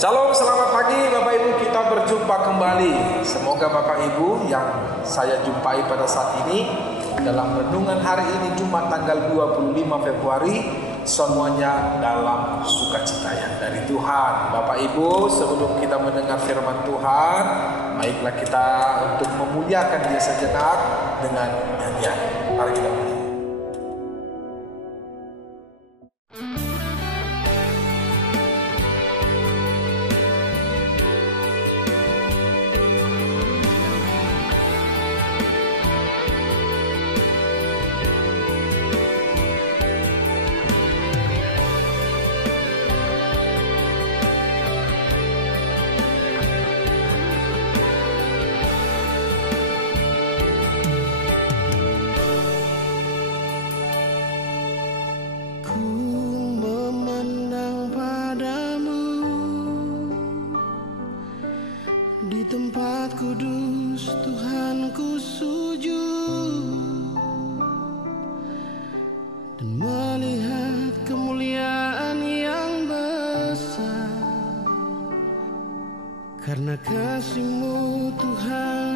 Shalom, selamat pagi Bapak Ibu, kita berjumpa kembali. Semoga Bapak Ibu yang saya jumpai pada saat ini dalam renungan hari ini Jumat tanggal 25 Februari semuanya dalam sukacita yang dari Tuhan. Bapak Ibu, sebelum kita mendengar firman Tuhan, baiklah kita untuk memuliakan Dia sejenak dengan nyanyian. Mari kita mulai. Di tempat kudus Tuhan ku sujud dan melihat kemuliaan yang besar, karena kasih-Mu Tuhan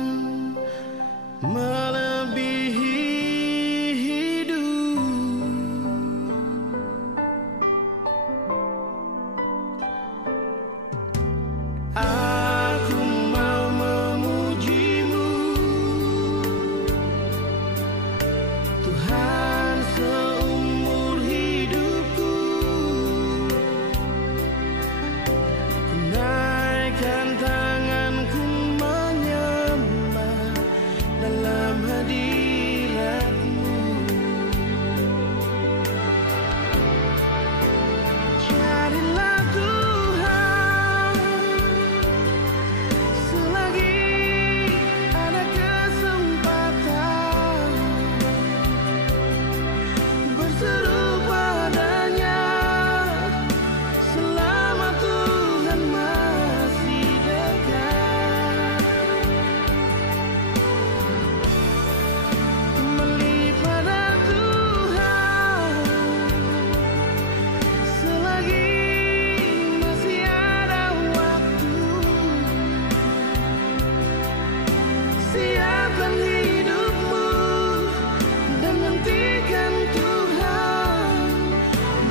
melebihi hidup.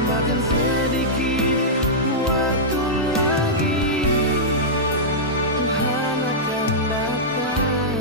Bahkan sedikit waktu lagi Tuhan akan datang.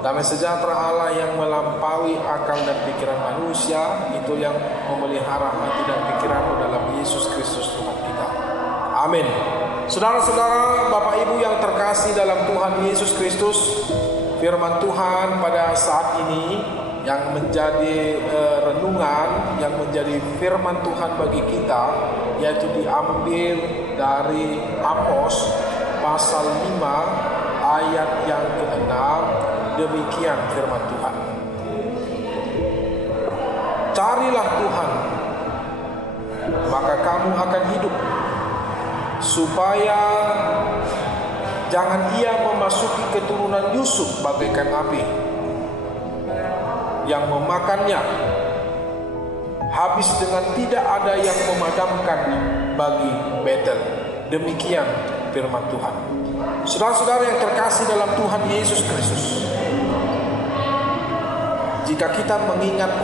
Damai sejahtera Allah yang melampaui akal dan pikiran manusia, itu yang memelihara hati dan pikiranmu dalam Yesus Kristus Tuhan kita. Amin. Saudara-saudara, Bapak Ibu yang terkasih dalam Tuhan Yesus Kristus, firman Tuhan pada saat ini yang menjadi renungan, yang menjadi firman Tuhan bagi kita, yaitu diambil dari Amos pasal 5 ayat yang ke-6. Demikian firman Tuhan. Carilah Tuhan, maka kamu akan hidup, supaya jangan ia memasuki keturunan Yusuf bagaikan api yang memakannya, habis dengan tidak ada yang memadamkannya bagi Betel. Demikian firman Tuhan. Saudara-saudara yang terkasih dalam Tuhan Yesus Kristus, jika kita mengingat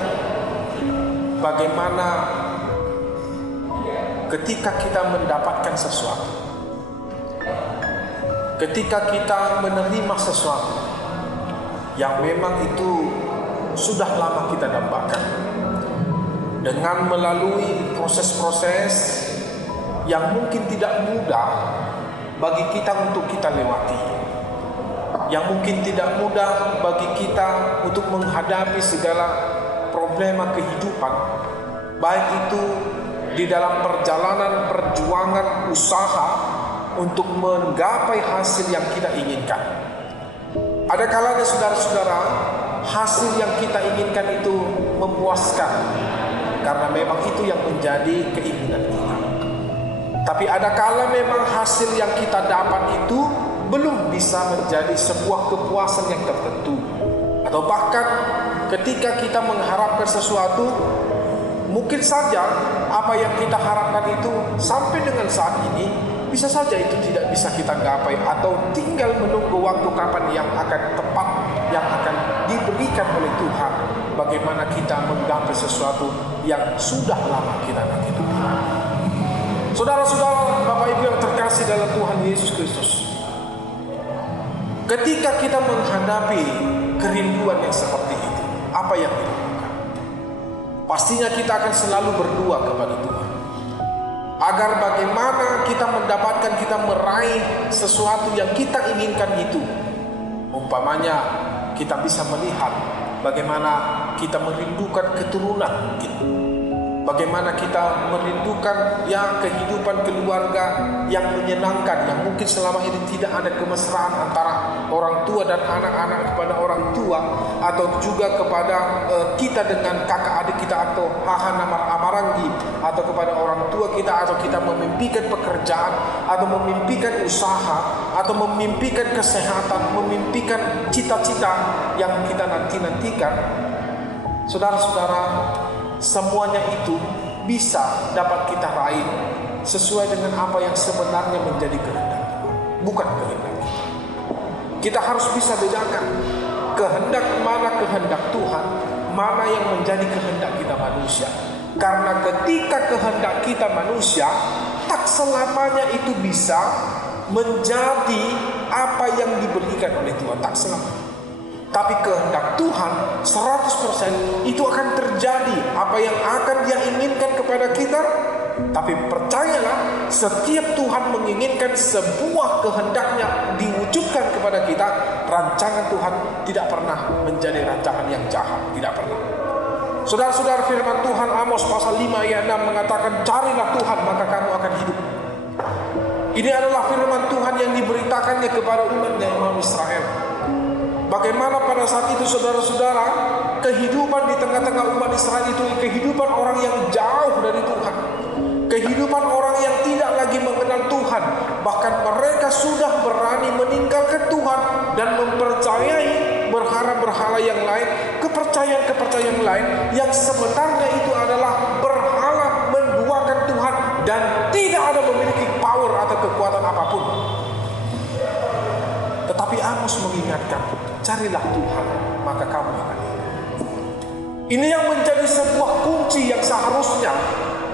bagaimana ketika kita mendapatkan sesuatu, ketika kita menerima sesuatu yang memang itu sudah lama kita dambakan, dengan melalui proses-proses yang mungkin tidak mudah bagi kita untuk kita lewati, yang mungkin tidak mudah bagi kita untuk menghadapi segala problema kehidupan, baik itu di dalam perjalanan perjuangan usaha untuk menggapai hasil yang kita inginkan. Ada kalanya saudara-saudara, hasil yang kita inginkan itu memuaskan karena memang itu yang menjadi keinginan kita. Tapi ada kala memang hasil yang kita dapat itu belum bisa menjadi sebuah kepuasan yang tertentu. Atau bahkan ketika kita mengharapkan sesuatu, mungkin saja apa yang kita harapkan itu sampai dengan saat ini bisa saja itu tidak bisa kita gapai, atau tinggal menunggu waktu kapan yang akan tepat, yang akan diberikan oleh Tuhan, bagaimana kita menggapai sesuatu yang sudah lama kita nanti-nantikan. Saudara-saudara, Bapak Ibu yang terkasih dalam Tuhan Yesus Kristus, ketika kita menghadapi kerinduan yang seperti itu, apa yang kita lakukan? Pastinya kita akan selalu berdoa kepada Tuhan, agar bagaimana kita mendapatkan, kita meraih sesuatu yang kita inginkan itu. Umpamanya kita bisa melihat bagaimana kita merindukan keturunan kita, bagaimana kita merindukan kehidupan keluarga yang menyenangkan, yang mungkin selama ini tidak ada kemesraan antara orang tua dan anak-anak kepada orang tua, atau juga kepada kita dengan kakak adik kita atau haha amarangi, atau kepada orang tua kita, atau kita memimpikan pekerjaan, atau memimpikan usaha, atau memimpikan kesehatan, memimpikan cita-cita yang kita nanti-nantikan. Saudara-saudara, semuanya itu bisa dapat kita raih sesuai dengan apa yang sebenarnya menjadi kehendak, bukan kehendak kita. Kita harus bisa bedakan kehendak mana kehendak Tuhan, mana yang menjadi kehendak kita manusia. Karena ketika kehendak kita manusia, tak selamanya itu bisa menjadi apa yang diberikan oleh Tuhan, tak selamanya. Tapi kehendak Tuhan 100% itu akan terjadi apa yang akan Dia inginkan kepada kita. Tapi percayalah, setiap Tuhan menginginkan sebuah kehendaknya diwujudkan kepada kita, rancangan Tuhan tidak pernah menjadi rancangan yang jahat, tidak pernah. Saudara-saudara, firman Tuhan Amos pasal 5 ayat 6 mengatakan, carilah Tuhan maka kamu akan hidup. Ini adalah firman Tuhan yang diberitakannya kepada umatnya Imam Israel. Bagaimana pada saat itu saudara-saudara, kehidupan di tengah-tengah umat Israel itu kehidupan orang yang jauh dari Tuhan, kehidupan orang yang tidak lagi mengenal Tuhan. Bahkan mereka sudah berani meninggalkan Tuhan dan mempercayai berhala-berhala yang lain, kepercayaan-kepercayaan lain yang sebenarnya itu adalah berhala menduakan Tuhan dan tidak ada memiliki power atau kekuatan apapun. Tetapi Amos mengingatkan, carilah Tuhan maka kamu akan hidup. Ini yang menjadi sebuah kunci yang seharusnya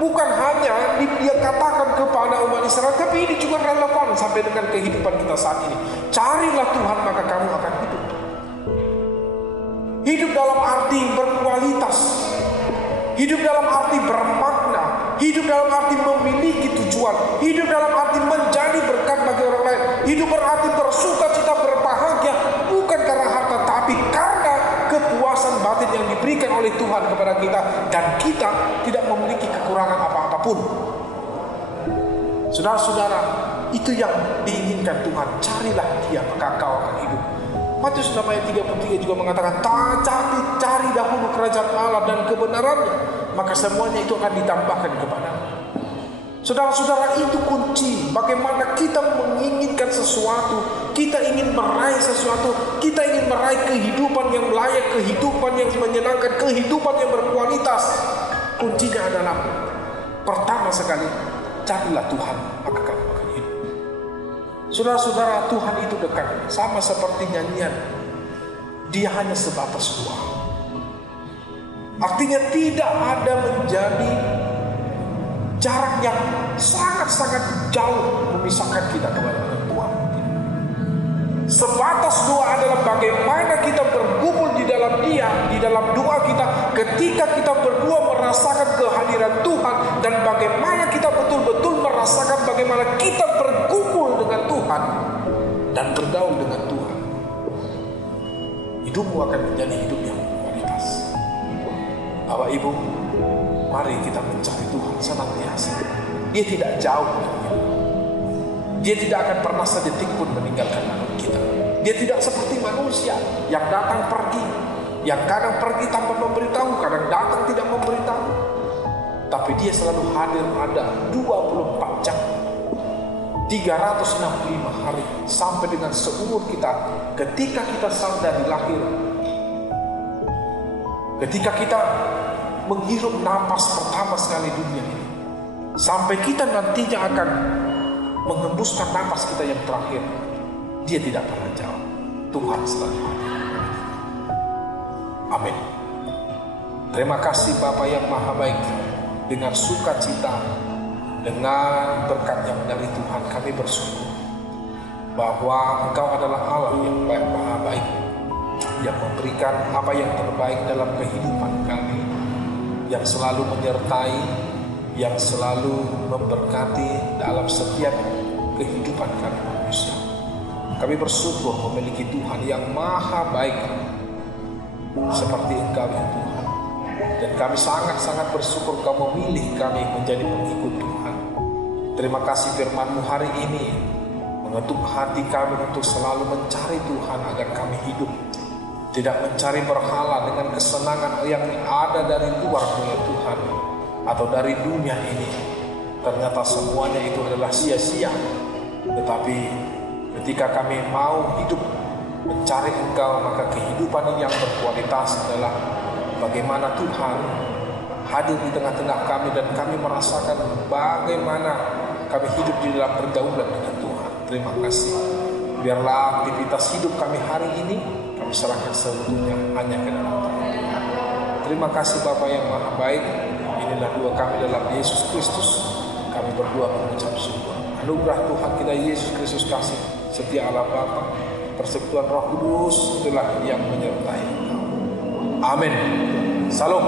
bukan hanya dia katakan kepada umat Israel, tapi ini juga relevan sampai dengan kehidupan kita saat ini. Carilah Tuhan maka kamu akan hidup. Hidup dalam arti berkualitas, hidup dalam arti bermakna, hidup dalam arti memiliki tujuan, hidup dalam arti menjadi berkat bagi orang lain, hidup berarti bersuka cita, berbahagia, bukan karena harta, tapi karena kepuasan batin yang kepada kita, dan kita tidak memiliki kekurangan apa-apapun. Saudara-saudara, itu yang diinginkan Tuhan. Carilah Dia, maka kau akan hidup. Matius 6 ayat 33 juga mengatakan, tapi cari dahulu kerajaan Allah dan kebenarannya, maka semuanya itu akan ditambahkan kepadamu. Saudara-saudara, itu kunci bagaimana kita menginginkan sesuatu, kita ingin meraih sesuatu, kita ingin meraih kehidupan yang layak, kehidupan yang menyenangkan, kehidupan yang berkualitas. Kuncinya adalah, pertama sekali, carilah Tuhan, maka kamu akan hidup. Saudara-saudara, Tuhan itu dekat, sama seperti nyanyian. Dia hanya sebatas doa. Artinya tidak ada menjadi jarak yang sangat-sangat jauh memisahkan kita kepada Tuhan. Sebatas doa adalah bagaimana kita bergumul di dalam Dia, di dalam doa kita, ketika kita berdua merasakan kehadiran Tuhan, dan bagaimana kita betul-betul merasakan bagaimana kita bergumul dengan Tuhan dan bergaul dengan Tuhan. Hidupmu akan menjadi hidup yang berkualitas. Bapak Ibu, mari kita mencari Tuhan senantiasa. Dia tidak jauh dari kita. Dia tidak akan pernah sedetik pun meninggalkan kita. Dia tidak seperti manusia yang datang pergi, yang kadang pergi tanpa memberitahu, kadang datang tidak memberitahu. Tapi Dia selalu hadir, ada 24 jam, 365 hari, sampai dengan seumur kita. Ketika kita sadar lahir, ketika kita menghirup napas pertama sekali dunia ini, sampai kita nantinya akan menghembuskan napas kita yang terakhir, Dia tidak pernah jauh. Tuhan selalu ada. Amin. Terima kasih Bapa yang Maha Baik. Dengan sukacita, dengan berkat yang dari Tuhan, kami bersyukur bahwa Engkau adalah Allah yang baik, Maha Baik, yang memberikan apa yang terbaik dalam kehidupan kami, yang selalu menyertai, yang selalu memberkati dalam setiap kehidupan kami manusia. Kami bersyukur memiliki Tuhan yang Maha Baik seperti Engkau ya Tuhan. Dan kami sangat-sangat bersyukur Kau memilih kami menjadi pengikut Tuhan. Terima kasih firman-Mu hari ini mengetuk hati kami untuk selalu mencari Tuhan agar kami hidup, tidak mencari berhala dengan kesenangan yang ada dari luar ya Tuhan, atau dari dunia ini. Ternyata semuanya itu adalah sia-sia. Tetapi ketika kami mau hidup mencari Engkau, maka kehidupan yang berkualitas adalah bagaimana Tuhan hadir di tengah-tengah kami, dan kami merasakan bagaimana kami hidup di dalam pergaulan dengan Tuhan. Terima kasih. Biarlah aktivitas hidup kami hari ini kami serahkan seluruhnya hanya ke dalam Tuhan. Terima kasih Bapa yang Maha Baik. Inilah doa kami dalam Yesus Kristus. Kami berdoa mengucap syukur. Anugerah Tuhan kita Yesus Kristus, kasih setia Allah Bapa, persekutuan Roh Kudus itulah yang menyertai Engkau. Amin. Salam.